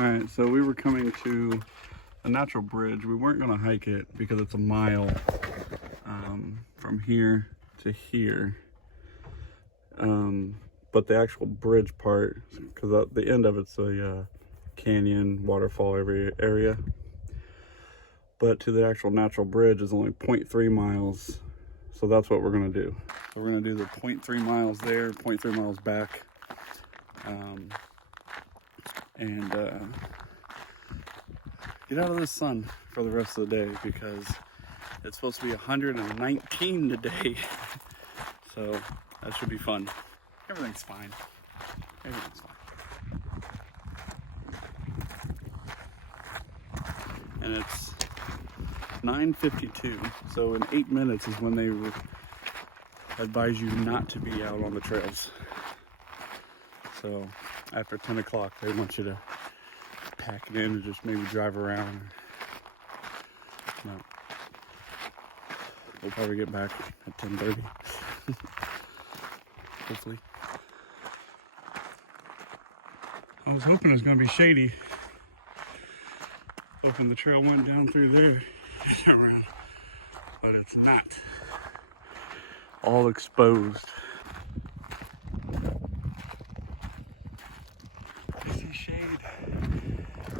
Alright, so we were coming to a natural bridge. We weren't going to hike it because it's a mile from here to here. But the actual bridge part, because at the end of it's a canyon, waterfall area. But to the actual natural bridge is only 0.3 miles. So that's what we're going to do. So we're going to do the 0.3 miles there, 0.3 miles back. And get out of the sun for the rest of the day because it's supposed to be 119 today. So that should be fun. Everything's fine. Everything's fine. And it's 9:52, so in 8 minutes is when they advise you not to be out on the trails. So after 10 o'clock, they want you to pack it in and just maybe drive around. No. We'll probably get back at 10:30. Hopefully. I was hoping it was going to be shady. Hoping the trail went down through there and around, but it's not. All exposed. I see shade.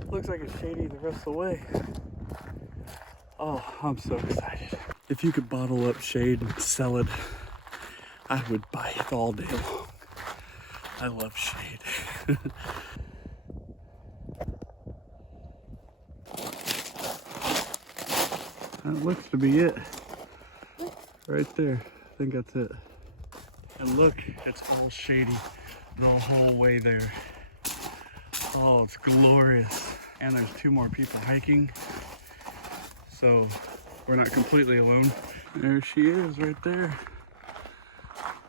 Looks like it's shady the rest of the way. Oh, I'm so excited. If you could bottle up shade and sell it, I would buy it all day long. I love shade. That looks to be it. Right there. I think that's it. And look, it's all shady the whole way there. Oh, it's glorious. And there's 2 more people hiking. So we're not completely alone. There she is right there.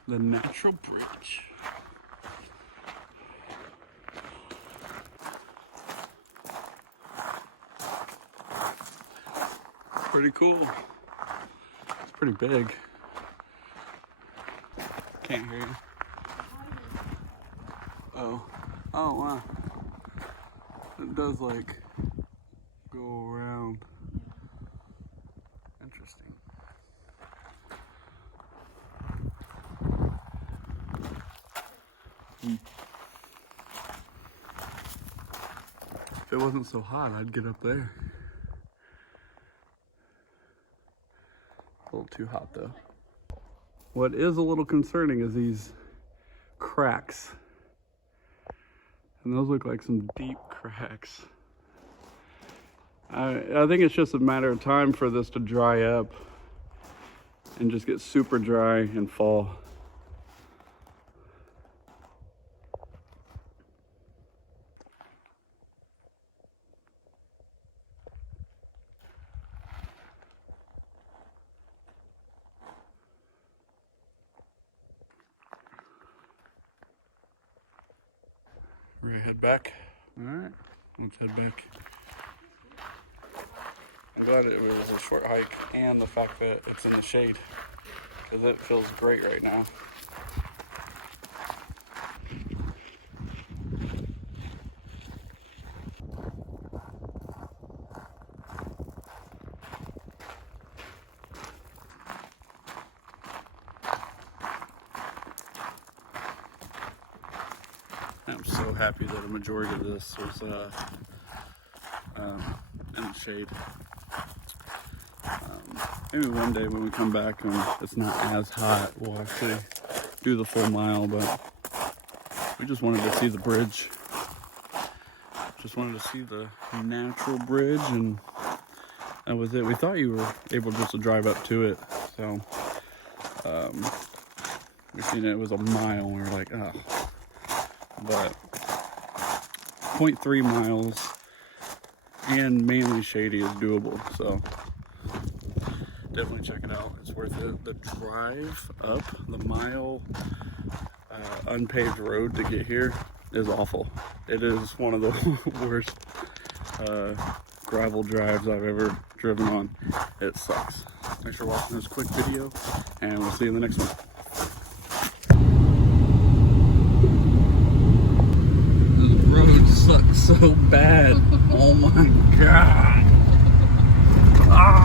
The natural bridge. Pretty cool. It's pretty big. Can't hear you. Oh. Oh, wow. It does like go around. Interesting. If it wasn't so hot, I'd get up there. A little too hot though. What is a little concerning is these cracks. And those look like some deep cracks. I think it's just a matter of time for this to dry up and just get super dry and fall. We're gonna head back. All right, let's head back. I'm glad it was a short hike and the fact that it's in the shade because it feels great right now. I'm so happy that a majority of this was in the shade. Maybe one day when we come back and it's not as hot, we'll actually do the full mile, but we just wanted to see the bridge. Just wanted to see the natural bridge, and that was it. We thought you were able just to drive up to it, so we seen it was a mile, and we were like, oh. But 0.3 miles and mainly shady is doable, so definitely check it out. It's worth it. The drive up the mile unpaved road to get here is awful. It is one of the worst gravel drives I've ever driven on. It sucks. Thanks for watching this quick video, and we'll see you in the next one. This road sucks. so bad. Oh my God. Ah.